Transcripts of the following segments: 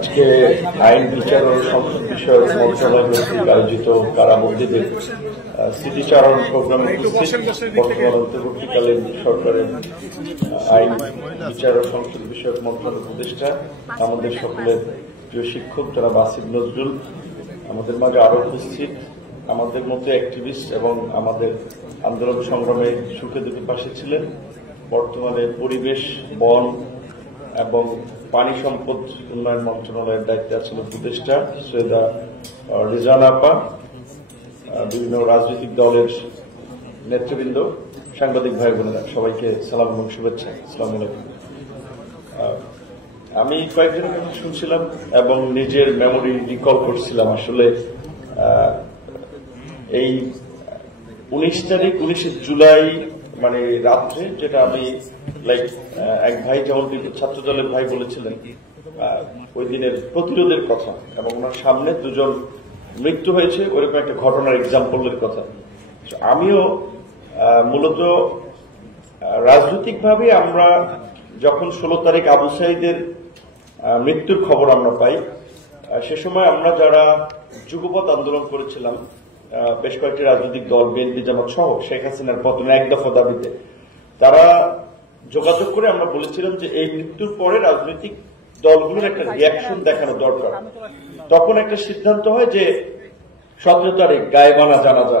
আজকে আইন বিচার ও সংসদ বিষয়ক মন্ত্রণালয় কর্তৃক আয়োজিত কারাবন্দীদের স্মৃতিচারণ প্রোগ্রামে বর্তমান অন্তর্বর্তীকালীন সরকারের আইন বিচার ও সংসদ বিষয়ক মন্ত্রণালয় উপদেষ্টা আমাদের সকলের প্রিয় শিক্ষক যারা আসিফ নজরুল আমাদের মাঝে আরো উপস্থিত, আমাদের মতো অ্যাক্টিভিস্ট এবং আমাদের আন্দোলন সংগ্রামে সুখে দুঃখে পাশে ছিলেন। বর্তমানে পরিবেশ, বন এবং পানি সম্পদ উন্নয়ন মন্ত্রণালয়ের দায়িত্বে আছেন উপদেষ্টা সৈয়দা রিজওয়ানা আপা, বিভিন্ন রাজনৈতিক দলের নেতৃবৃন্দ, সাংবাদিক ভাই বোনেরা, সবাইকে সালাম এবং শুভেচ্ছা। আসসালামু আলাইকুম। আমি কয়েকজনের কথা শুনছিলাম এবং নিজের মেমোরি রিকল করছিলাম। আসলে এই 19 জুলাই মানে রাত্রে, যেটা আমি এক ভাই যেমন ছাত্র দলের ভাই বলেছিলেন ওই দিনের প্রতিরোধের কথা এবং ওনার সামনে দুজন মৃত্যু হয়েছে, ওরকম একটা ঘটনার এক্সাম্পলের কথা। আমিও মূলত রাজনৈতিকভাবে আমরা যখন 16 তারিখ আবু সাঈদের মৃত্যুর খবর আমরা পাই, সে সময় আমরা যারা যুগপৎ আন্দোলন করেছিলাম বেশ কয়েকটি রাজনৈতিক দল, বিএনপি জামাত সহ শেখ হাসিনার পতনের এক দফা দাবিতে, তারা যোগাযোগ করে আমরা বলেছিলাম যে এই মৃত্যুর পরে রাজনৈতিক দলগুলোর একটা রিয়াকশন দেখানো দরকার। তখন একটা সিদ্ধান্ত হয় যে 17 তারিখ গায়েবানা জানাজা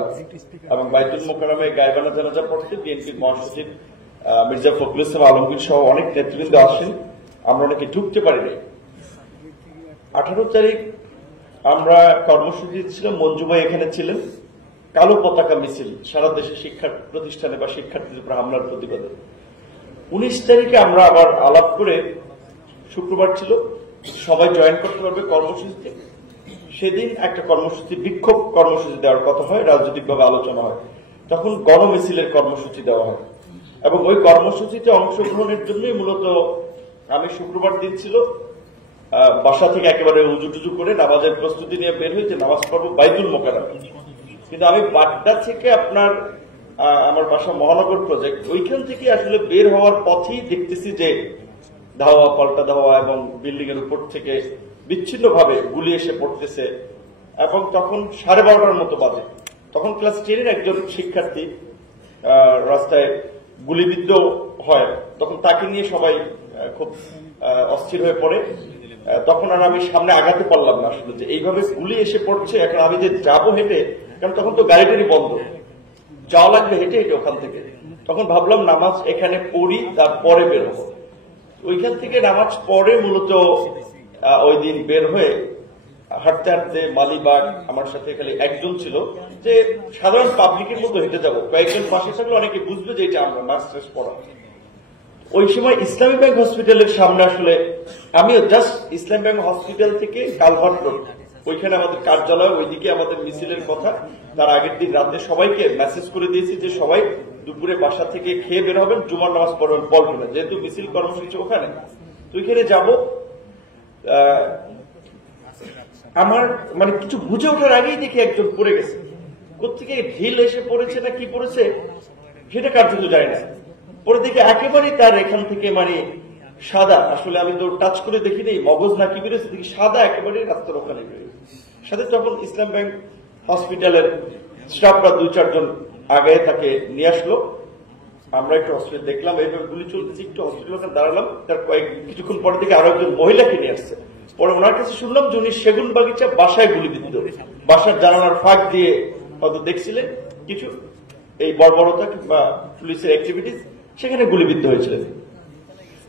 এবং বাইতুল মোকাররমে গায়েবানা জানাজা পড়তে বিএনপির মহাসচিব মির্জা ফখরুল ইসলাম আলমগীর সহ অনেক নেতৃবৃন্দ আসেন। আমরা অনেকে ঢুকতে পারিনি। 18 তারিখ আমরা কর্মসূচি ছিলাম, মঞ্জু ভাই এখানে ছিলেন, কালো পতাকা মিছিল সারা দেশে শিক্ষা প্রতিষ্ঠানে বা শিক্ষার্থীদের উপর হামলার প্রতিবাদে। 19 তারিখে আমরা আবার আলাপ করে, শুক্রবার ছিল, সবাই জয়েন করতে পারবে কর্মসূচিতে, সেদিন একটা কর্মসূচি, বিক্ষোভ কর্মসূচি দেওয়ার কথা হয়, রাজনৈতিকভাবে আলোচনা হয়। তখন গণমিছিলের কর্মসূচি দেওয়া হয় এবং ওই কর্মসূচিতে অংশগ্রহণের জন্যই মূলত আমি শুক্রবার দিন ছিল বাসা থেকে একেবারে উজু টুজু করে নামাজের প্রস্তুতি নিয়ে বের হয়েছে, নামাজ পড়বো বাইতুল মোকাররমে। কিন্তু আমি বাড্ডা থেকে আমার বাসা মহানগর প্রজেক্ট, ওইখান থেকে আসলে বের হওয়ার পথেই দেখতেছি যে ধাওয়া পাল্টা ধাওয়া এবং বিল্ডিং এর উপর থেকে বিচ্ছিন্নভাবে গুলি এসে পড়তেছে। এবং তখন 12:30টার মতো বাজে, তখন ক্লাস 10-এর একজন শিক্ষার্থী রাস্তায় গুলিবিদ্ধ হয়। তখন তাকে নিয়ে সবাই খুব অস্থির হয়ে পড়ে। তখন আর আমি সামনে আগাতে পারলাম না, আসলে যে এইভাবে গুলি এসে পড়ছে, এখন আমি যে যাবো হেঁটে, কারণ তখন তো গাড়িটারই বন্ধ, যাওয়া লাগবে হেঁটে হেঁটে ওখান থেকে। তখন ভাবলাম নামাজ এখানে পড়ি, তারপরে বের হবো। ওইখান থেকে নামাজ পড়ে মূলত ওই দিন বের হয়ে হাঁটতে হাঁটতে মালিবাগ, আমার সাথে খালি একজন ছিল, যে সাধারণ পাবলিকের মতো হেঁটে যাবো, কয়েকজন পাশে থাকলে অনেকে বুঝবে যে এটা আমরা মাস্টার্স পড়া। ওই সময় ইসলামী ব্যাংক হসপিটালের সামনে, আসলে আমিও জাস্ট ইসলামী ব্যাংক হসপিটাল থেকে কালভার্ট রোড, ওইখানে আমাদের কার্যালয়, ওইদিকে আমাদের মিছিলের কথা। তার আগের দিন রাতে সবাইকে মেসেজ করে দিয়েছি যে সবাই দুপুরে বাসা থেকে খেয়ে বের হবেন, জুমার নামাজ পড়বেন পল্টনে, যেহেতু মিছিল কর্মসূচি ওখানে। তো ওইখানে যাব, আমার মানে কিছু বুঝে ওঠার আগেই দেখি একজন পড়ে গেছে। কোথেকে ঢিল এসে পড়েছে না কি পড়েছে সেটা কার্যত জানি না। পরে দেখি একেবারেই তার এখান থেকে মানে সাদা, আসলে আমি তো টাচ করে দেখি নেই মগজ না কি বেরোছে, দেখি সাদা একেবারেই রাস্তার ওখানে বেরোয়। সাথে তখন ইসলাম ব্যাংক হসপিটালের স্টাফরা 2-4 জন আগে তাকে নিয়ে আসলো। আমরা একটু হসপিটাল দেখলাম, এইভাবে গুলি চলতেছে, একটু হসপিটাল ওখানে দাঁড়ালাম। তার কিছুক্ষণ পরে থেকে আরো একজন মহিলাকে নিয়ে আসছে। পরে ওনার কাছে শুনলাম যে উনি সেগুন বাগিচা বাসায় গুলিবিদ্ধ, বাসার জানালার ফাঁক দিয়ে হয়তো দেখছিলেন কিছু এই বর্বরতা কিংবা পুলিশের অ্যাক্টিভিটিস, সেখানে গুলিবিদ্ধ হয়েছিলেন।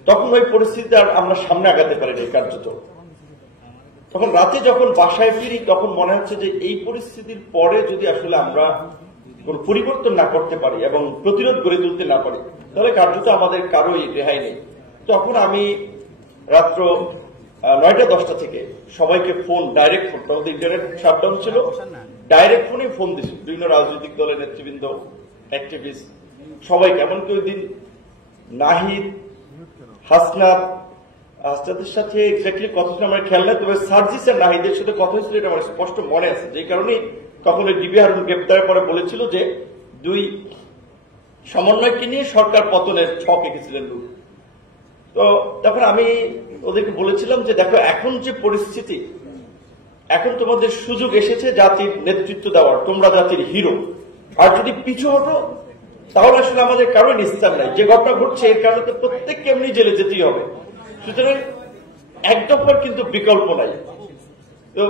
তখন ওই পরিস্থিতিতে আর আমরা সামনে আগাতে পারিনি কার্যত। তখন রাতে যখন বাসায় ফিরি, তখন মনে হচ্ছে যে এই পরিস্থিতির পরে যদি আসলে আমরা কোন পরিবর্তন না করতে পারি এবং প্রতিরোধ গড়ে তুলতে না পারি, তাহলে কার্যত আমাদের কারোই রেহাই নেই। তখন আমি রাত্র 9টা-10টা থেকে সবাইকে ফোন, ডাইরেক্ট ফোন, তখন ইন্টারনেট শাটডাউন ছিল, ডাইরেক্ট ফোনে ফোন দিছি বিভিন্ন রাজনৈতিক দলের নেতৃবৃন্দ, অ্যাক্টিভিস্ট সবাইকে। এমনকি ওই দিন নাহিদ, হাসনাতের সাথে এক্স্যাক্টলি কথা ছিল আমার খেয়াল নাই, তবে সার্জিস আর নাহিদের সাথে কথা হয়েছিল, এটা আমার স্পষ্ট মনে আছে। যে কারণে তখন ওই ডিবি হারুন গ্রেপ্তারের পরে বলেছিল যে 2 সমন্বয়কে নিয়ে সরকার পতনের ছক এঁকেছিলেন। তো তখন আমি ওদেরকে বলেছিলাম যে দেখো এখন যে পরিস্থিতি, এখন তোমাদের সুযোগ এসেছে জাতির নেতৃত্ব দেওয়ার, তোমরা জাতির হিরো। আর যদি পিছু হটো তাহলে আসলে আমাদের কারো নিস্তার নাই। যে ঘটনা ঘটছে এর কারণে তো প্রত্যেককে এমনি জেলে যেতেই হবে। সুতরাং এক দফার কিন্তু বিকল্প নাই। তো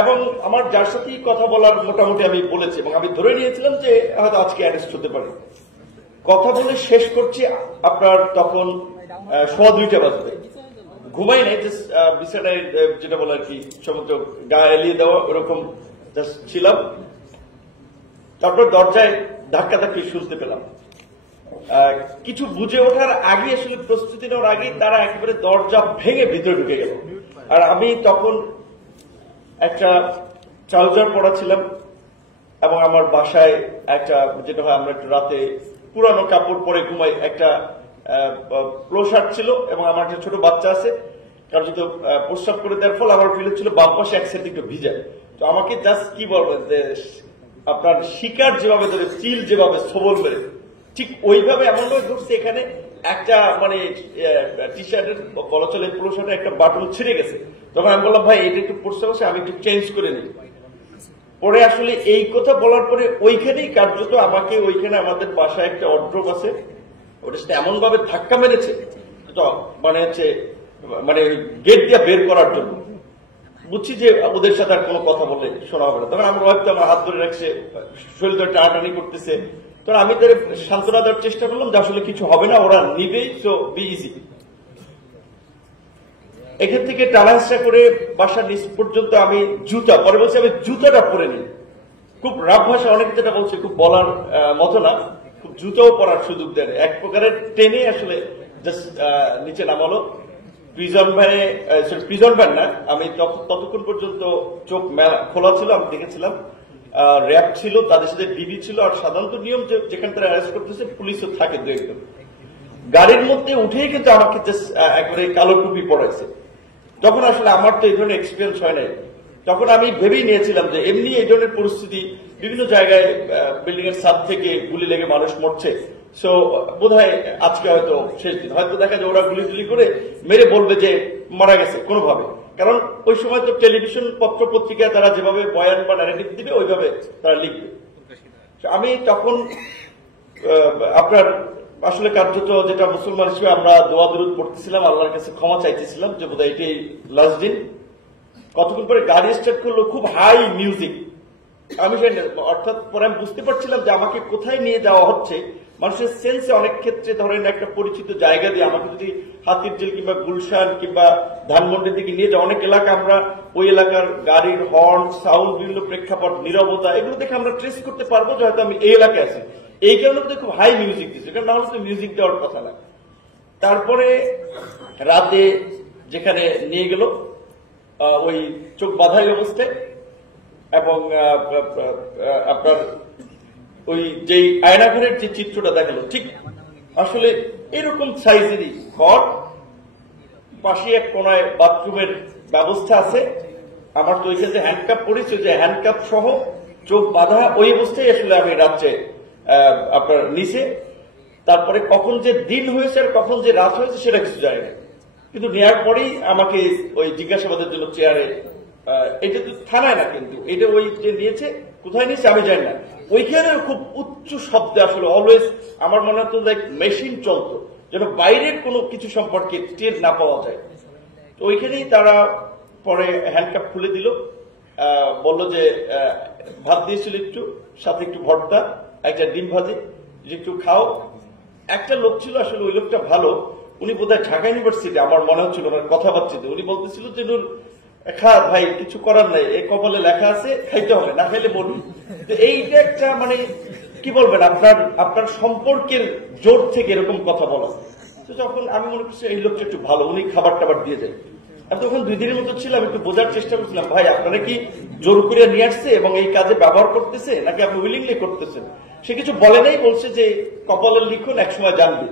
এবং আমার যার সাথেই কথা বলার মোটামুটি আমি বলেছি এবং আমি ধরে নিয়েছিলাম যে হয়তো আজকে অ্যারেস্ট হতে পারে। কথা বলে শেষ করছি আপনার তখন 2:15 বাজবে। ঘুমাই নাই, বিছানায় যেটা বলে আর কি সমুদ্র গায়ে এলিয়ে দেওয়া ওরকম ছিলাম। তারপর দরজায় ধাক্কাধাক্কি শুনতে পেলাম। কিছু বুঝে ওঠার আগে, আসলে প্রস্তুতি নেওয়ার আগে তারা একেবারে দরজা ভেঙে ভিতরে ঢুকে গেল। আর আমি তখন একটা ট্রাউজার পরা ছিলাম এবং আমার বাসায় একটা, যেটা হয় আমরা একটু রাতে পুরানো কাপড় পরে ঘুমাই, একটা প্লো শার্ট ছিল এবং আমার একটা ছোট বাচ্চা আছে। কারণ যদি প্রস্রাব করে দেওয়ার ফলে আমার ফিল ছিল বাম পাশে এক সাইড একটু ভিজা। তো আমাকে জাস্ট কি বলবেন যে আপনার শিকার যেভাবে ধরে, চিল যেভাবে সবল মেরে, ঠিক ওইভাবে এমন ভাবে ধরছে এখানে একটা মানে টি শার্টের বলা চলে পুরো শার্টের একটা বাটন ছিঁড়ে গেছে। তখন আমি বললাম ভাই এটা একটু পড়ছে বসে, আমি একটু চেঞ্জ করে নিই। পরে আসলে এই কথা বলার পরে ওইখানেই কার্যত আমাকে, ওইখানে আমাদের বাসায় একটা অড্রপ আছে, ওটা সাথে এমন ভাবে ধাক্কা মেরেছে মানে হচ্ছে মানে গেট দিয়ে বের করার জন্য। বুঝছি যে ওদের সাথে আর কোনো কথা বলে শোনা হবে না। তখন আমার ওয়াইফ তো আমার হাত ধরে রাখছে, শরীর ধরে টানাটানি করতেছে। তখন আমি তাদের সান্ত্বনা দেওয়ার চেষ্টা করলাম যে আসলে কিছু হবে না, ওরা নিবেই, সো বি ইজি। এখান থেকে টানা হেঁচড়া করে বাসার নিচ পর্যন্ত আমি জুতা, পরে বলছি আমি জুতাটা পরে নিই। খুব রাফ ভাষা অনেক যেটা বলছে, খুব বলার মতো না, খুব জুতাও পরার সুযোগ দেন। এক প্রকারের টেনে আসলে জাস্ট নিচে নামালো। প্রিজন ভ্যান না, আমি ততক্ষণ পর্যন্ত চোখ খোলা ছিল, আমি দেখেছিলাম। র্যাব ছিল, তাদের সাথে ডিবি ছিল। আর সাধারণত নিয়ম যেখানে তারা অ্যারেস্ট করতেছে পুলিশও থাকে দু একজন। গাড়ির মধ্যে উঠেই কিন্তু আমাকে জাস্ট একবারে কালো টুপি পড়াইছে। তখন আসলে আমার তো এই ধরনের এক্সপিরিয়েন্স হয় নাই। তখন আমি ভেবেই নিয়েছিলাম যে এমনি এই ধরনের পরিস্থিতি, বিভিন্ন জায়গায় বিল্ডিং এর ছাদ থেকে গুলি লেগে মানুষ মরছে, সো বোধহয় আজকে হয়তো শেষ দিন। হয়তো দেখা যায় ওরা গুলি টুলি করে মেরে বলবে যে মারা গেছে কোনোভাবে। কারণ ওই সময় তো টেলিভিশন, পত্র পত্রিকায় তারা যেভাবে বয়ান বা ন্যারেটিভ দিবে ওইভাবে তারা লিখবে। আমি তখন আপনার আসলে কার্যত যেটা মুসলমান হিসেবে আমরা দোয়া দরুদ পড়তেছিলাম, আল্লাহর কাছে ক্ষমা চাইতেছিলাম যে বোধহয় এটাই লাস্ট দিন। কতক্ষণ পরে গাড়ি স্টার্ট করলো, খুব হাই মিউজিক। আমি অর্থাৎ পরে আমি বুঝতে পারছিলাম যে আমাকে কোথায় নিয়ে যাওয়া হচ্ছে। মানুষের সেন্সে অনেক ক্ষেত্রে ধরেন একটা পরিচিত জায়গা দিয়ে আমাকে যদি হাতিরঝিল কিংবা গুলশান কিংবা ধানমন্ডির দিকে নিয়ে যাওয়া, অনেক এলাকা আমরা ওই এলাকার গাড়ির হর্ন, সাউন্ড, বিভিন্ন প্রেক্ষাপট, নীরবতা, এগুলো দেখে আমরা ট্রেস করতে পারবো যে হয়তো আমি এই এলাকায় আছি। এই কারণে খুব হাই মিউজিক দিচ্ছে, কারণ না হলে তো মিউজিক দেওয়ার কথা না। তারপরে রাতে যেখানে নিয়ে গেল ওই চোখ বাঁধাই অবস্থায়, এবং আপনার ওই যে আয়নাঘরের যে চিত্রটা দেখালো, ঠিক আসলে এরকম সাইজেরই ঘর, পাশে এক কোনায় বাথরুমের ব্যবস্থা আছে। আমার তো ওইখানে যে হ্যান্ডকাপ পড়েছে, যে হ্যান্ডকাপ সহ চোখ বাঁধা ওই অবস্থায় আসলে আমি রাত্রে আপনার নিচে। তারপরে কখন যে দিন হয়েছে আর কখন যে রাত হয়েছে সেটা কিছু জানি না, কিন্তু নেওয়ার পরেই আমাকে ওই জিজ্ঞাসাবাদের জন্য চেয়ারে, এটা তো থানায় না, কিন্তু এটা ওই যে নিয়েছে, কোথায় নিয়েছে আমি জানি না, ওইখানে খুব উচ্চ শব্দে আসলে অলওয়েজ আমার মনে হতো লাইক মেশিন চলতো, যেন বাইরের কোনো কিছু সম্পর্কে টের না পাওয়া যায়। তো ওইখানেই তারা পরে হ্যান্ডকাপ খুলে দিল, বললো যে ভাত দিয়েছিল একটু, সাথে একটু ভর্তা, একটা ডিম ভাজি, যে একটু খাও। একটা লোক ছিল, আসলে ওই লোকটা ভালো, উনি বোধহয় ঢাকা ইউনিভার্সিটি, আমার মনে হচ্ছিল ওনার কথাবার্তাতে। উনি বলতেছিল যে নুর খা ভাই, কিছু করার নাই, এই কপালে লেখা আছে, খাইতে হবে, না খাইলে বলুন। তো এইটা একটা মানে কি বলবেন, আপনার সম্পর্কের জোর থেকে এরকম কথা বলা। তো যখন আমি মনে করছি এই লোকটা একটু ভালো, উনি খাবার টাবার দিয়ে যায়। আমি তখন 2 দিনের মতো ছিলাম, একটু বোঝার চেষ্টা করছিলাম, ভাই আপনারা কি জোর করে নিয়ে আসছে এবং এই কাজে ব্যবহার করতেছে, নাকি আপনি উইলিংলি করতেছেন? সে কিছু বলে নাই, বলছে যে কপালের লিখুন, একসময় জানবে।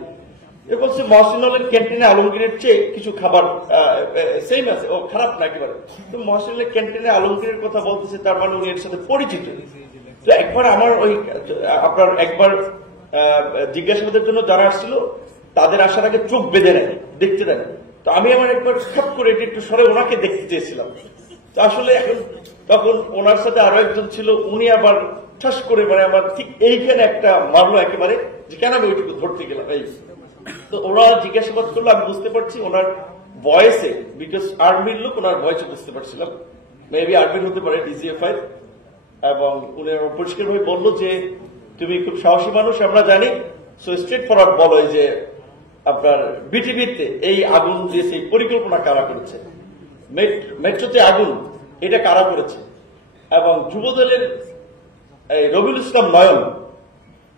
এ বলছে মহসিনুলের ক্যান্টিনে আলমগীরের চেয়ে কিছু খাবার সেম আছে, ও খারাপ না একেবারে। তো মহসিনুলের ক্যান্টিনে আলমগীরের কথা বলতেছে, তার মানে উনি এর সাথে পরিচিত। তো একবার আমার ওই আপনার একবার জিজ্ঞাসাবাদের জন্য যারা আসছিল তাদের আসার আগে চোখ বেঁধে নেয়, দেখতে দেয়। তো আমি আমার একবার খাপ করে এটা একটু সরে ওনাকে দেখতে চেয়েছিলাম। তো আসলে এখন তখন ওনার সাথে আরো একজন ছিল, উনি আবার ঠাস করে মানে আমার ঠিক এইখানে একটা মারলো একেবারে, যে কেন আমি ওইটুকু ধরতে গেলাম। এই তো ওরা জিজ্ঞাসাবাদ করলো, আমি বুঝতে পারছি ওনার ভয়েসে, বিকজ আর্মির লোক, ওনার ভয়েসে বুঝতে পারছিলাম মেবি আর্মির হতে পারে, ডিজিএফআই। এবং উনি পরিষ্কার ভাবে বললো যে তুমি খুব সাহসী মানুষ, আমরা জানি, সো স্ট্রেট ফরওয়ার্ড বলো যে আপনার বিটিভিতে এই আগুন দিয়েছে, এই পরিকল্পনা কারা করেছে, মেট্রোতে আগুন এটা কারা করেছে, এবং যুবদলের রবিউল ইসলাম নয়ন,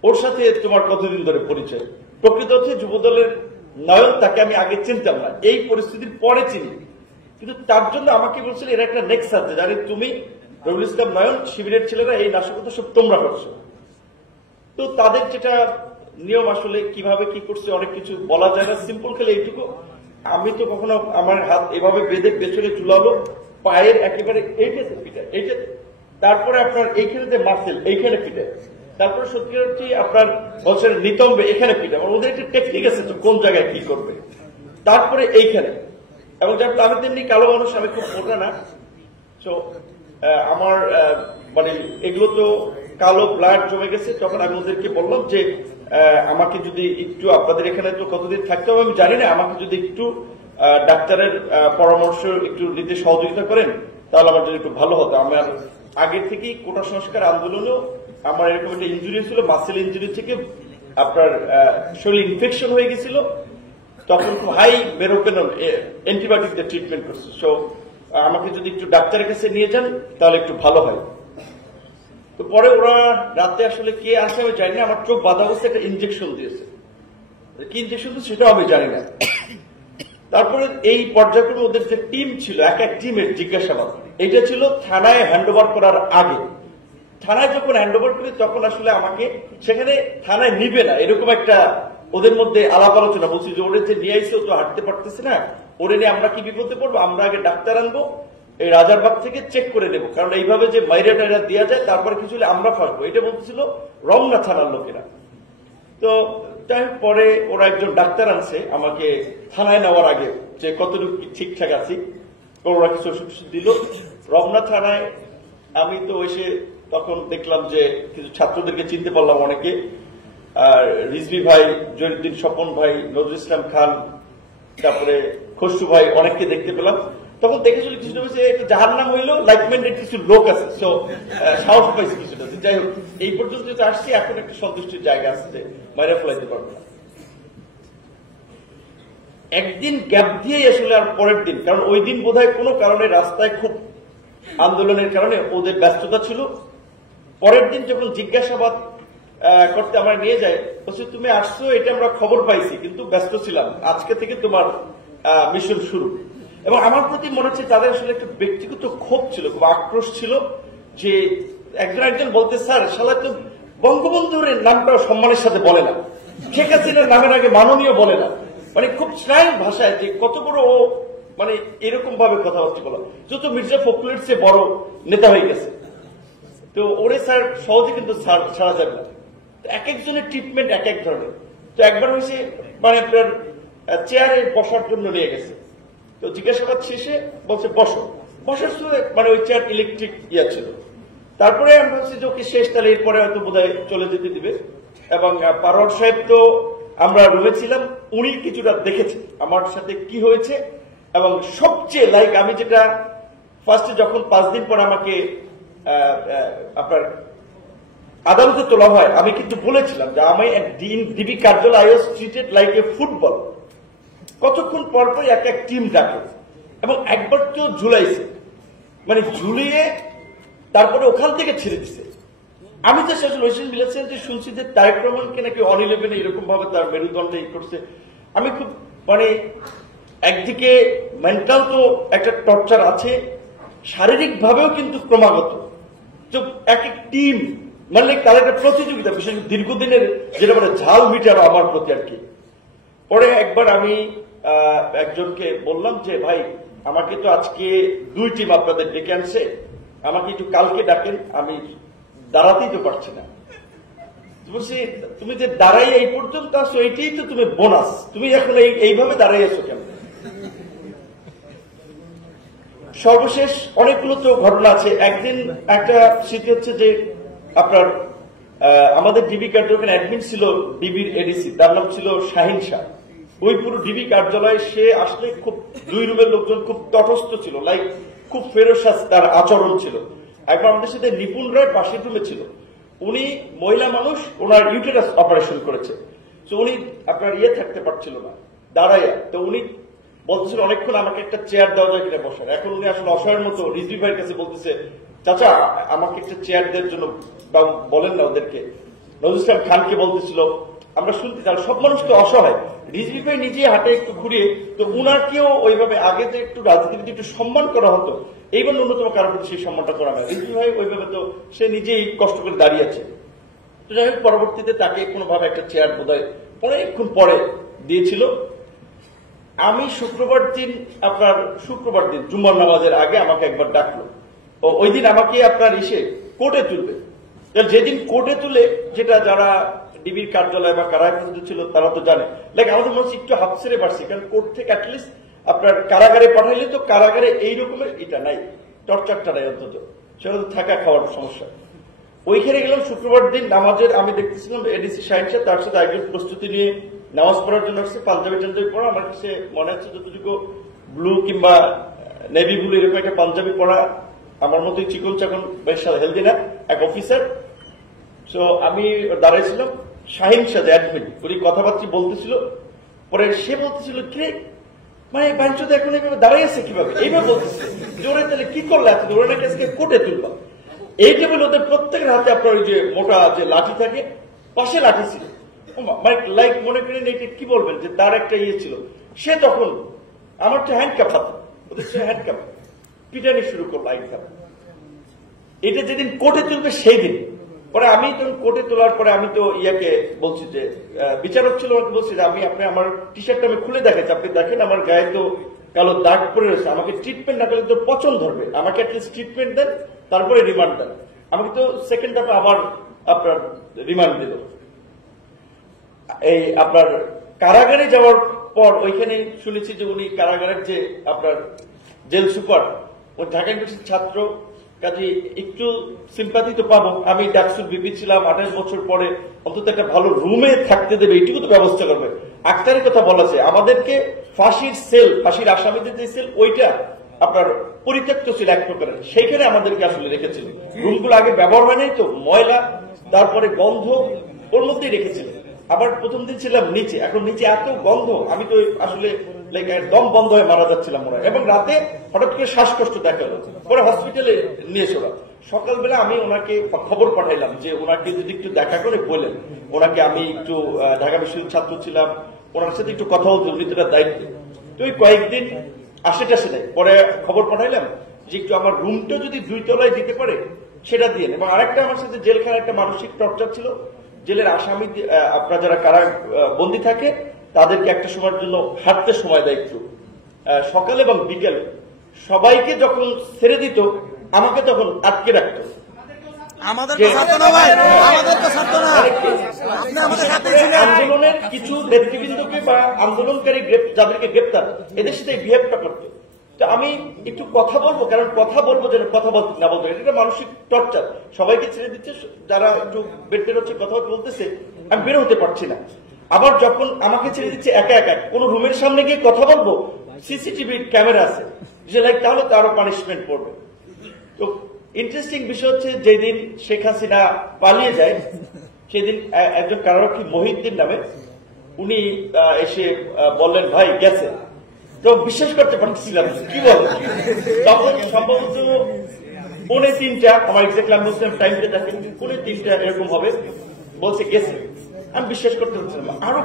ওর সাথে তোমার কতদিন ধরে পরিচয়। প্রকৃত হচ্ছে যুবদলের নয়ন, তাকে আমি আগে চিনতাম না, এই পরিস্থিতির পরে চিনি, কিন্তু তার জন্য আমাকে বলছিল এরা একটা নেক্সট আছে, জানি তুমি রবিউল ইসলাম নয়ন, শিবিরের ছেলেরা এই নাশকতা সব তোমরা করছো। তো তাদের যেটা নিয়ম, আসলে কিভাবে কি করছে অনেক কিছু বলা যায় না, সিম্পল খেলে এইটুকু, আমি তো কখনো আমার হাত এভাবে বেঁধে পেছনে চুলালো, পায়ের একেবারে এইটাতে পিঠে, এইটাতে, তারপরে আপনার এইখানে মাসেল এইখানে পিঠে, তারপরে সত্যি হচ্ছে আপনার বছরের নিতম্বে এখানে পিঠে, ওদের একটা টেকনিক আছে তো কোন জায়গায় কি করবে, তারপরে এইখানে। এবং যার আমি তেমনি কালো মানুষ, আমি খুব মোটা না, তো আমার মানে এগুলো তো কালো ব্লাড জমে গেছে। তখন আমি ওদেরকে বললাম যে আমাকে যদি একটু, আপনাদের এখানে তো কতদিন থাকতে হবে আমি জানি না, আমাকে যদি একটু ডাক্তারের পরামর্শ একটু নিতে সহযোগিতা করেন তাহলে আমার জন্য একটু ভালো হতো। আমার আগে থেকেই কোটা সংস্কার আন্দোলনেও আমার এরকম একটা ইঞ্জুরি ছিল, মাসেল ইঞ্জুরি থেকে আপনার শরীর ইনফেকশন হয়ে গেছিল, তখন খুব হাই বেরোপেন অ্যান্টিবায়োটিক দিয়ে ট্রিটমেন্ট করছে। সো আমাকে যদি একটু ডাক্তারের কাছে নিয়ে যান তাহলে একটু ভালো হয়। তো পরে ওরা রাতে আসলে কে আসে আমি জানি না, আমার চোখ বাঁধা অবস্থায় একটা ইঞ্জেকশন দিয়েছে, কি ইঞ্জেকশন সেটাও আমি জানি না। তারপরে এই পর্যায়ক্রমে ওদের যে টিম ছিল, এক এক টিমের জিজ্ঞাসাবাদ, এটা ছিল থানায় হ্যান্ডওভার করার আগে। থানায় যখন হ্যান্ডওভার করি তখন আসলে আমাকে সেখানে থানায় নিবে না, এরকম একটা ওদের মধ্যে আলাপ আলোচনা, বলছি যে ওরে যে নিয়ে আইসে ও তো হাঁটতে পারতেছে না, ওরে নিয়ে আমরা কি বিপদে পড়বো, আমরা আগে ডাক্তার আনবো, এই রাজারবাগ থেকে চেক করে নেবো, কারণ এইভাবে যে মাইরা টাইরা দেওয়া যায় তারপরে কিছু হলে আমরা ফাঁসবো, এটা বলতেছিল রমনা থানার লোকেরা। তো তাই পরে ওরা একজন ডাক্তার আনছে আমাকে থানায় নেওয়ার আগে, যে কতটুকু ঠিকঠাক আছি, ওরা কিছু ওষুধ দিল। রমনা থানায় আমি তো এসে তখন দেখলাম যে কিছু ছাত্রদেরকে চিনতে পারলাম অনেকে, আর রিজভি ভাই, জহিরুদ্দিন স্বপন ভাই, নজরুল ইসলাম খান, তারপরে খসরু ভাই, অনেককে দেখতে পেলাম। তখন দেখেছিল কিছুটা একটা জাহান্নাম হইলো, লাইক মাইন্ডেড কিছু লোক আছে, তো সাহস পাইছে কিছুটা। যাই হোক, এই পর্যন্ত যেটা আসছি, এখন একটা সন্তুষ্টির জায়গা আছে যে মাইরা ফেলাইতে পারবো না। একদিন গ্যাপ দিয়েই আসলে আর পরের দিন, কারণ ওই দিন বোধহয় কোনো কারণে রাস্তায় খুব আন্দোলনের কারণে ওদের ব্যস্ততা ছিল। পরের দিন যখন জিজ্ঞাসাবাদ করতে আমরা নিয়ে যাই, বলছি তুমি আসছো এটা আমরা খবর পাইছি, কিন্তু ব্যস্ত ছিলাম, আজকে থেকে তোমার মিশন শুরু। এবং আমার প্রতি মনে হচ্ছে তাদের আসলে একটা ব্যক্তিগত ক্ষোভ ছিল, খুব আক্রোশ ছিল, যে একজন বলতে, স্যার শালা তো বঙ্গবন্ধুর নামটা সম্মানের সাথে বলে না, শেখ হাসিনার নামের আগে মাননীয় বলে না, মানে খুব স্নায়ু ভাষায় যে কত বড় ও, মানে এরকম ভাবে কথাবার্তা বলা, যত মির্জা ফখরুলের চেয়ে বড় নেতা হয়ে গেছে। তো ওরে স্যার সহজে কিন্তু ছাড়া যাবে না, এক একজনের ট্রিটমেন্ট এক এক ধরনের। তো একবার হয়েছে মানে আপনার চেয়ারে বসার জন্য নিয়ে গেছে, তো জিজ্ঞাসাবাদ শেষে বলছে বসার সময় মানে ওই চেয়ার ইলেকট্রিক ইয়া ছিল। তারপরে আমি ভাবছি যে ওকে শেষ, তাহলে এরপরে হয়তো বোধহয় চলে যেতে দিবে। এবং পারোয়ার সাহেব তো আমরা রুমে ছিলাম, উনি কিছুটা দেখেছে আমার সাথে কি হয়েছে। এবং সবচেয়ে আমি যেটা ফার্স্টে যখন 5 দিন পর আমাকে আপনার আদালতে তোলা হয়, আমি কিন্তু বলেছিলাম যে আমি ডিবি কার্যালয় I was treated like a football, কতক্ষণ পর পর এক এক টিম ডাকে, এবং একবার তো ঝুলাইছে, মানে ঝুলিয়ে তারপরে ওখান থেকে ছেড়ে দিছে। আমি তো আসলে ওই মিলেছেন যে শুনছি যে তারেক রহমানকে নাকি অন-11 এরকম ভাবে তার মেরুদণ্ডে করছে। আমি খুব মানে একদিকে মেন্টাল তো একটা টর্চার আছে, শারীরিক ভাবেও কিন্তু ক্রমাগত, তো এক এক টিম মানে তার একটা প্রতিযোগিতা, বিশেষ দীর্ঘদিনের যেটা মানে ঝাল মিটার আমার প্রতি আর কি। পরে একবার আমি একজনকে বললাম যে ভাই আমাকে তো আজকে 2 টিম আপনাদের ডেকে আনছে, আমাকে একটু কালকে ডাকেন, আমি দাঁড়াতেই তো পারছি না। বলছি তুমি যে দাঁড়াই এই পর্যন্ত আসো, এইটাই তো তুমি বোনাস, তুমি এখন এইভাবে দাঁড়াই আছো কেন? সর্বশেষ অনেকগুলো তো ঘটনা আছে। একদিন একটা স্মৃতি হচ্ছে যে আপনার আমাদের ডিবি কার্যালয়ের অ্যাডমিন ছিল ডিবির এডিসি, তার নাম ছিল শাহিন শাহ। ওই পুরো ডিবি কার্যালয়ে সে আসলে খুব 2 রুমের লোকজন খুব তটস্থ ছিল, লাইক খুব ফেরোসাস তার আচরণ ছিল। একবার আমাদের সাথে নিপুণ রায় পাশের রুমে ছিল, উনি মহিলা মানুষ, ওনার ইউটেরাস অপারেশন করেছে, তো উনি আপনার থাকতে পারছিল না দাঁড়াইয়া, তো উনি বলতেছিল অনেকক্ষণ আমাকে একটা চেয়ার দেওয়া যায় কিনা বসার। এখন উনি আসলে অসহায়ের মতো রিজভি ভাইয়ের কাছে বলতেছে, চাচা আমাকে একটা চেয়ার দেওয়ার জন্য বলেন না ওদেরকে। নজরুল ইসলাম খানকে বলতেছিল, আমরা শুনতে চাই, সব মানুষ তো অসহায়। রিজভি ভাই নিজে হাটে একটু ঘুরিয়ে, তো উনাকেও ওইভাবে আগে যে একটু রাজনীতিবিদ একটু সম্মান করা হতো, এইবার ন্যূনতম কারোর প্রতি সেই সম্মানটা করা হয়। রিজভি ভাই ওইভাবে তো সে নিজেই কষ্ট করে দাঁড়িয়েছে। তো যাই হোক, পরবর্তীতে তাকে কোনোভাবে একটা চেয়ার বোধহয় অনেকক্ষণ পরে দিয়েছিল। আমি শুক্রবার দিন জুম্মার নামাজের আগে আমাকে একবার ডাকলো, ওই দিন আমাকে আপনার কোর্টে তুলবে। যেদিন কোর্টে তুলে, যেটা যারা ডিবির কার্যালয় বা কারাগার ছিল তারা তো জানে, লাইক আমাদের মনে হচ্ছে একটু হাফ ছেড়ে পারছি, কারণ কোর্ট থেকে অ্যাটলিস্ট আপনার কারাগারে পাঠাইলে তো কারাগারে এই রকমের এটা নাই, টর্চারটা নাই, অন্তত সেটা তো থাকা খাওয়ার সমস্যা। ওইখানে গেলাম শুক্রবার দিন নামাজের, আমি দেখতেছিলাম এডিসি শাহিন শাহ তার সাথে একজন প্রস্তুতি নিয়ে নামাজ পড়ার জন্য আসছে, পাঞ্জাবি পড়া। আমার কাছে মনে হচ্ছে যতটুকু ব্লু কিংবা নেভি ব্লু এরকম একটা পাঞ্জাবি পড়া, আমার মতোই চিকন চাকন, বেশ হেলদি না, এক অফিসার। তো আমি দাঁড়াইছিলাম, শাহিন শাহ অ্যাডমিন, উনি কথাবার্তা বলতেছিল। পরে সে বলতেছিল, কে মানে বাঞ্চদ এখন এইভাবে দাঁড়াইছে কিভাবে, এইভাবে বলতেছে যে ওরা তাহলে কি করলে এত ওরা নাকি আজকে কোর্টে তুলবা। এই টেবিল ওদের প্রত্যেকের হাতে আপনার ওই যে মোটা যে লাঠি থাকে, পাশে লাঠি ছিল, লাইক মনে করেন এটা কি বলবেন যে তার একটা ছিল। সে তখন আমার তো হ্যান্ডকাপ হাতে, ওদের সে হ্যান্ডকাপ পিটানি শুরু করলো একদম। এটা যেদিন কোর্টে তুলবে সেই দিন। পরে আমি তখন কোর্টে তোলার পরে আমি তো বলছি যে বিচারক ছিল, আমাকে বলছি যে আপনি আমার টি শার্টটা আমি খুলে দেখাচ্ছি, আপনি দেখেন আমার গায়ে তো কালো দাগ পরে রয়েছে, আমাকে ট্রিটমেন্ট না করলে তো পচন ধরবে, আমাকে অ্যাটলিস্ট ট্রিটমেন্ট দেন, তারপরে রিমান্ড দেন। আমাকে তো সেকেন্ড হাফে আবার আপনার রিমান্ড দিল। এই আপনার কারাগারে যাওয়ার পর ওইখানে শুনেছি যে উনি কারাগারের যে আপনার জেল সুপার, ওই ঢাকা ইউনিভার্সিটির ছাত্র, কাজে একটু সিম্পাথি তো পাবো। আমি ডাকসুর বিপি ছিলাম, 28 বছর পরে অন্তত একটা ভালো রুমে থাকতে দেবে, এইটুকু তো ব্যবস্থা করবে। আক্তারের কথা বলেছে, আমাদেরকে ফাঁসির সেল, ফাঁসির আসামিদের যে সেল, ওইটা আপনার পরিত্যক্ত ছিল এক প্রকারের, সেইখানে আমাদেরকে আসলে রেখেছিল। রুমগুলো আগে ব্যবহার হয় নাই তো, ময়লা, তারপরে গন্ধ, ওর মধ্যেই রেখেছিল। আবার প্রথম দিন ছিলাম নিচে, এখন নিচে এত গন্ধ, আমি তো আসলে দম বন্ধ হয়ে মারা যাচ্ছিলাম মনে হয়। এবং রাতে হঠাৎ করে শ্বাসকষ্ট দেখা গেল, পরে হসপিটালে নিয়ে এসে ওরা। সকালবেলা আমি ওনাকে খবর পাঠাইলাম যে ওনাকে যদি একটু দেখা করে বলেন, ওনাকে আমি একটু ঢাকা বিশ্ববিদ্যালয়ের ছাত্র ছিলাম, ওনার সাথে একটু কথা বলতে, উনি তো দায়িত্বে। তো ওই কয়েকদিন আসে নাই, পরে খবর পাঠাইলাম যে একটু আমার রুমটা যদি 2 তলায় দিতে পারে সেটা দিয়ে। এবং আরেকটা আমার সাথে জেলখানায় একটা মানসিক টর্চার ছিল, জেলের আসামি আপনারা যারা কারা বন্দী থাকে তাদেরকে একটা সময়ের জন্য হাঁটতে সময় দেয় একটু, সকালে এবং বিকেলে। সবাইকে যখন ছেড়ে দিত আমাকে তখন আটকে রাখত। আন্দোলনের কিছু নেতৃবৃন্দকে বা আন্দোলনকারী যাদেরকে গ্রেপ্তার, এদের সাথে বিহেভটা করতো। আমি একটু কথা বলবো, কারণ কথা বলবো যেন কথা বলতে না বলবো, এটা মানসিক টর্চার। সবাইকে ছেড়ে দিচ্ছে, যারা একটু বের হচ্ছে কথা বলতেছে, আমি বের হতে পারছি না। আবার যখন আমাকে ছেড়ে দিচ্ছে একা একা কোন রুমের সামনে গিয়ে কথা বলবো, সিসিটিভি ক্যামেরা আছে, যে লাইক তাহলে তো আরো পানিশমেন্ট পড়বে। তো ইন্টারেস্টিং বিষয় হচ্ছে, যেদিন শেখ হাসিনা পালিয়ে যায় সেদিন একজন কারারক্ষী মহিউদ্দিন নামে, উনি এসে বললেন ভাই গেছে। তো বিশ্বাস করতে পারছিলাম কি বল, তখন সম্ভবত 2:45, আমার এক্সাক্টলি আমি মুসলিম টাইমটা দেখেন 2:45 এরকম হবে, বলছে গেছে। আমি বিশ্বাস করতে পারছিলাম। আরো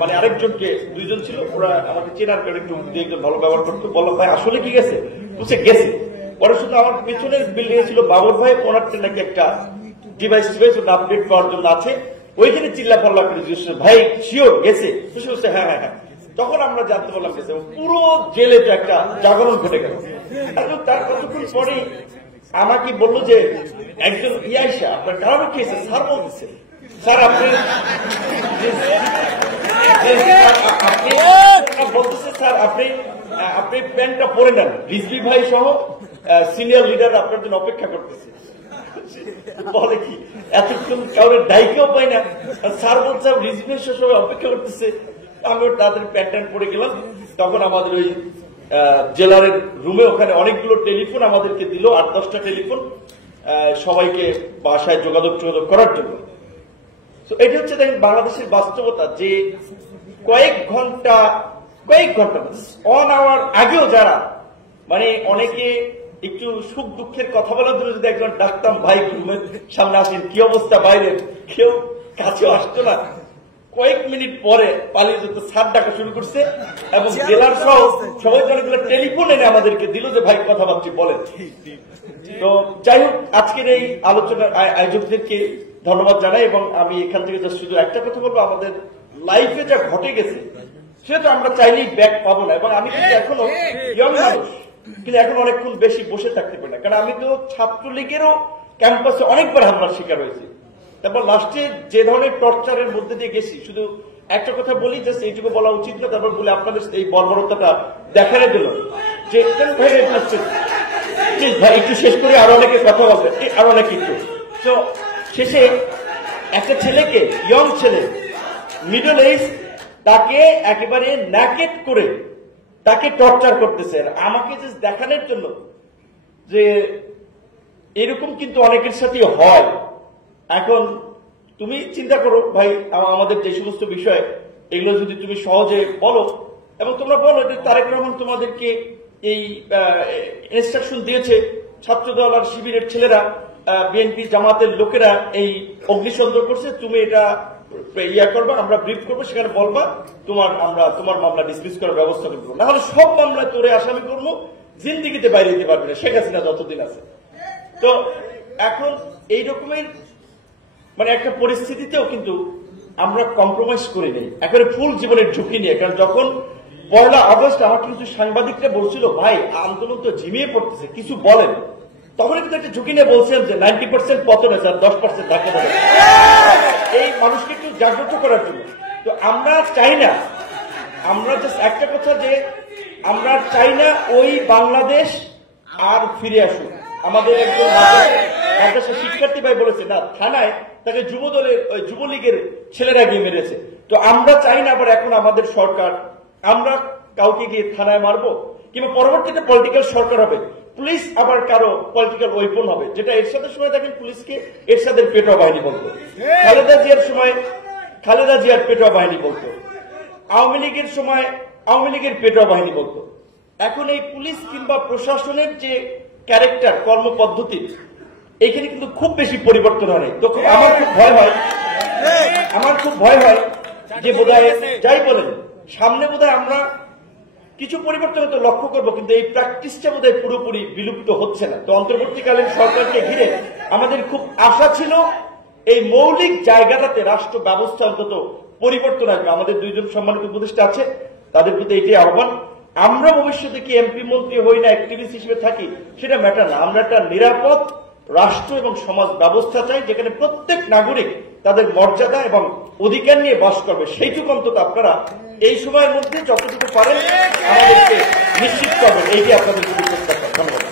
মানে আরেকজনকে, 2 জন ছিল, ওরা আমাকে চেনার করে একটু 2-1 ভালো ব্যবহার করতো, বললো ভাই আসলে কি গেছে, বলছে গেছে। পরে শুধু আমার পেছনের বিল্ডিং এ ছিল বাবুর ভাই, ওনার নাকি একটা ডিভাইস আপডেট পাওয়ার জন্য আছে, ওইখানে চিল্লা পাল্লা করে ভাই শিওর গেছে, বলছে হ্যাঁ হ্যাঁ হ্যাঁ। তখন আমরা জানতে পারলাম গেছে। পুরো জেলে তো একটা জাগরণ ঘটে গেল। তার কতক্ষণ পরে আমাকে বললো যে একজন ইয়াইসা আপনার কারণ খেয়েছে, স্যার বলতেছে, স্যার আপনি বলতেছে, স্যার আপনি আপনি প্যান্টটা পরে নেন, রিজভি ভাই সহ সিনিয়র লিডার আপনার জন্য অপেক্ষা করতেছে। বলে কি এতক্ষণ কাউরে ডাইকেও পাই না, স্যার বলছে রিজভি সহ অপেক্ষা করতেছে। আমি তাদের প্যান্ট পরে গেলাম। তখন আমাদের ওই জেলারের রুমে ওখানে অনেকগুলো টেলিফোন আমাদেরকে দিল, 8-10টা টেলিফোন, সবাইকে বাসায় যোগাযোগ করার জন্য। তো এটা হচ্ছে দেখেন বাংলাদেশের বাস্তবতা, যে কয়েক ঘন্টা 1 আওয়ার আগেও যারা মানে অনেকে একটু সুখ দুঃখের কথা বলার জন্য যদি একজন ডাকতাম, ভাই রুমের সামনে আসেন, কি অবস্থা বাইরে, কেউ কাছে আসতো না। কয়েক মিনিট পরে পালিয়ে যেত, সার ডাকা শুরু করছে এবং জেলার সহ সবাই অনেকগুলো টেলিফোন এনে আমাদেরকে দিল যে ভাই কথা ভাবছি বলেন। তো যাই হোক, আজকের এই আলোচনার আয়োজকদেরকে ধন্যবাদ জানাই এবং আমি এখান থেকে শুধু একটা কথা বলবো, আমাদের লাইফে যা ঘটে গেছে সেটা আমরা চাইলেই ব্যাক পাবো না। এবং আমি কিন্তু এখনো ইয়ং মানুষ, কিন্তু এখন অনেকক্ষণ বেশি বসে থাকতে পারি না, কারণ আমি তো ছাত্রলীগেরও ক্যাম্পাসে অনেকবার হামলার শিকার হয়েছি। তারপর লাস্টে যে ধরনের টর্চারের মধ্যে দিয়ে গেছি, শুধু একটা কথা বলি, জাস্ট এইটুকু বলা উচিত না, তারপর বলে আপনাদের এই বর্বরতাটা দেখানোর জন্য যে ভাই একটু শেষ করে আরো অনেকে কথা বলবে, আরো অনেকে একটু। তো শেষে একটা ছেলেকে, ইয়ং ছেলে, মিডল এজ, তাকে একেবারে ন্যাকেট করে তাকে টর্চার করতেছে। আমাকে জাস্ট দেখানোর জন্য যে এরকম কিন্তু অনেকের সাথে হয়। এখন তুমি চিন্তা করো ভাই, আমাদের যে সমস্ত বিষয় এগুলো যদি তুমি সহজে বলো এবং তোমরা বলো যে তারেক রহমান তোমাদেরকে এই ইনস্ট্রাকশন দিয়েছে, ছাত্রদল আর শিবিরের ছেলেরা, বিএনপি জামাতের লোকেরা এই অগ্নিসংযোগ করছে, তুমি এটা করবা, আমরা ব্রিফ করবো, সেখানে বলবা তোমার মামলা ডিসমিস করার ব্যবস্থা করবো, না হলে সব মামলায় তোরে আসামি করবো, জিন্দিগিতে বাইরে দিতে পারবে না শেখ হাসিনা যতদিন আছে। তো এখন এই রকমের মানে একটা পরিস্থিতিতেও কিন্তু আমরা কম্প্রোমাইজ করি নেই, একেবারে ফুল জীবনের ঝুঁকি নিয়ে। কারণ যখন 1 আগস্ট আমার কিছু সাংবাদিকরা বলছিল ভাই আন্দোলন তো ঝিমিয়ে পড়তেছে, কিছু বলেন, তখন কিন্তু একটা ঝুঁকি নিয়ে বলছেন যে 90% পতন আছে আর 10% ধাক্কা দেবে, এই মানুষকে একটু জাগ্রত করার জন্য। তো আমরা চাই না, আমরা জাস্ট একটা কথা যে আমরা চাই না ওই বাংলাদেশ আর ফিরে আসুক। আমাদের একজন মাদ্রাসা শিক্ষার্থী ভাই বলেছে না, থানায় তাকে যুবলীগের ছেলেরা গিয়ে মেরেছে। তো আমরা চাই না আবার এখন আমাদের সরকার, আমরা কাউকে গিয়ে থানায় মারবো, কিংবা পরবর্তীতে পলিটিক্যাল সরকার হবে, পুলিশ আবার কারো পলিটিক্যাল ওয়েপন হবে, যেটা এরশাদের সময় দেখেন পুলিশকে এরশাদের পেটোয়া বাহিনী বলতো, খালেদা জিয়ার সময় খালেদা জিয়ার পেটোয়া বাহিনী বলতো, আওয়ামী লীগের সময় আওয়ামী লীগের পেটোয়া বাহিনী বলতো। এখন এই পুলিশ কিংবা প্রশাসনের যে ক্যারেক্টার, কর্মপদ্ধতি, এইখানে কিন্তু খুব বেশি পরিবর্তন হয়। তো আমার খুব ভয় হয় যে বোধহয় যাই বলেন সামনে বোধহয় আমরা কিছু পরিবর্তন তো লক্ষ্য করবো, কিন্তু এই প্র্যাকটিসটা বোধহয় পুরোপুরি বিলুপ্ত হচ্ছে না। তো অন্তর্বর্তীকালীন সরকারকে ঘিরে আমাদের খুব আশা ছিল এই মৌলিক জায়গাটাতে রাষ্ট্র ব্যবস্থা অন্তত পরিবর্তন আসবে। আমাদের 2 জন সম্মানিত উপদেষ্টা আছে, তাদের প্রতি এটাই আহ্বান। আমরা ভবিষ্যতে কি এমপি মন্ত্রী হই না অ্যাক্টিভিস্ট হিসেবে থাকি সেটা ম্যাটার না, আমরা একটা নিরাপদ রাষ্ট্র এবং সমাজ ব্যবস্থা চাই, যেখানে প্রত্যেক নাগরিক তাদের মর্যাদা এবং অধিকার নিয়ে বাস করবে। সেইটুকু অন্তত আপনারা এই সময়ের মধ্যে যতটুকু পারেন আমাদেরকে নিশ্চিত করবেন, এইটি আপনাদের প্রতি প্রত্যাশা। ধন্যবাদ।